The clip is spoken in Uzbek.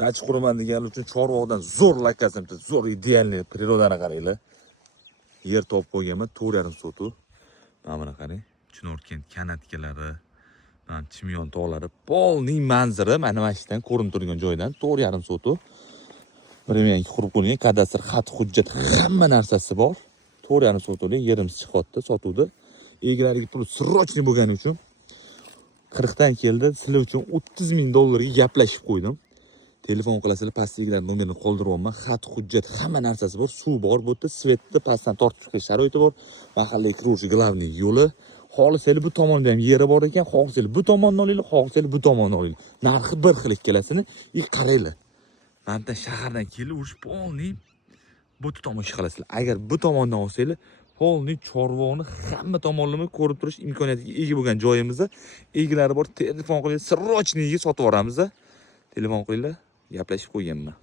Dachi quraman deganlar uchun Chorvoqdan zo'r lokatsiya, zo'r idealniy prirodani qaranglar. Yer topib qo'yganman, 4,5 sotu. Mana buni qarang. Chinorkent kanatkalari, mana Chimyon tog'lari, polniy manzara mana mana shundan ko'rinib turgan joydan 4,5 sotu. Birmen qurib qo'ygan kadastr xat hujjat hamma narsasi bor. 4,5 sotulik yerimiz chiqyapti sotuvda. Egalariga pul srochniy bo'lgani uchun 40 dan keldi. Sizlar uchun $30,000 ga gaplashib qo'ydim. Telefon qilasizlar, pastdagilar nomerini qoldiryapman. Xat hujjat hamma narsasi bor. Suv bor, bu yerda svetni pastdan tortib chiqish sharoiti bor. Mahallaga kiruvchi glavniy yo'li. Xohlasanglar bu tomonda ham yeri bor ekan, xohlasanglar bu tomonni olinglar, xohlasanglar bu tomonni olinglar. Narxi bir xil ikkalasini. Qaranglar. Mana shahardan kelib, urush polniy bu tomon ish qilasizlar. Agar bu tomondan olsanglar, polniy Chorvoqni hamma tomonlama ko'rib turish imkoniyatiga ega bo'lgan joyimizda egalari bor. Telefon qilib, srochniga sotib yuboramiz. Telefon qilinglar, gaplashib qo'yganman.